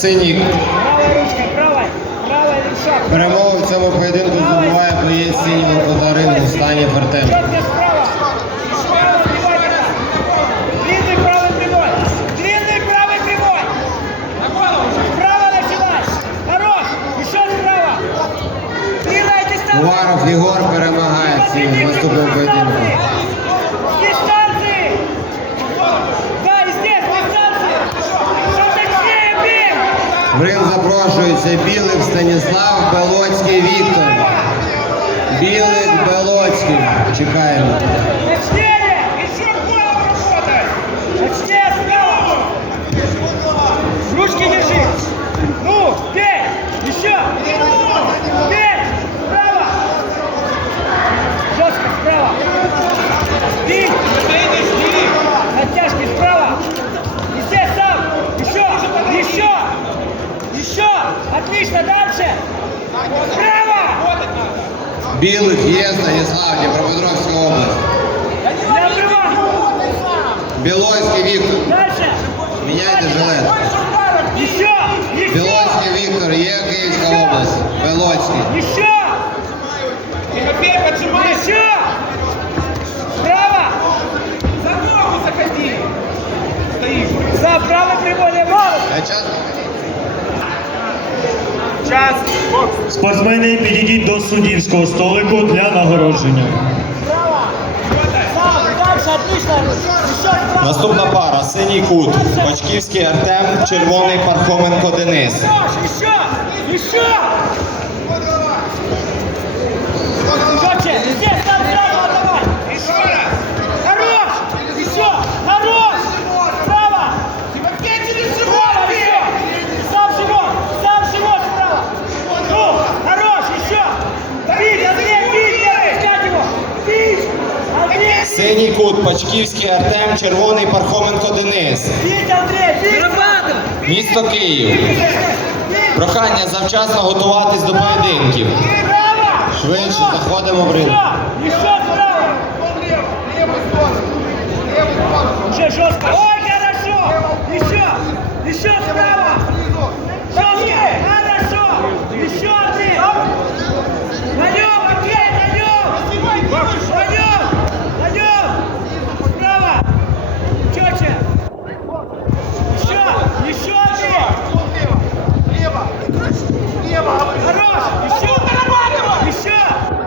Синій Правая ручка, правая, правая левша. перемогу в цьому поєдинку здобуває боєць синього кута рингу Стані Фертен. Четко справа. Справа прямой. Длинный правый прямой. Длинный правый прямой. Справа начинай. Хорош. Еще справа. Длинная дистанция. Уваров Єгор перемагає в цьому наступному поєдинку. Ринг запрошується Білик Станіслав, Белоцький Віктор. Білик Белоцький. Чекаємо. Справа. Білик є Станіслав, Дніпропетровська область. Не Час! Спортсмени, підійдіть до суддівського столику для нагородження. Наступна пара синій кут. Бачківський Артем, червоний Пархоменко Денис. Ще, ще, Еще! Синій кут Бачківський Артем, червоний Пархоменко Денис. Місто Київ. Прохання завчасно готуватись до поєдинків. Швидше заходимо в справа! Еще жестко! Ой, хорошо! Еще! Еще справа! Еще! Один! Хорош! Еще! Еще!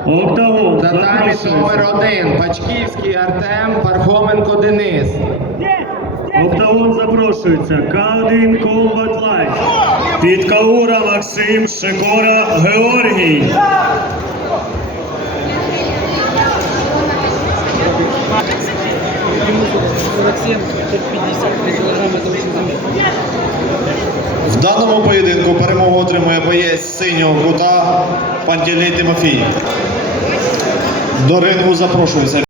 Октагон, Татамі номер один. Бачківський Артем, Пархоменко Денис. Октагон запрошується. К1 Combat Life. Підкаура Максим Шикора Георгій. В даному поєдинку перемогу отримує боєць синього кута Пантелей Тимофій. До рингу запрошується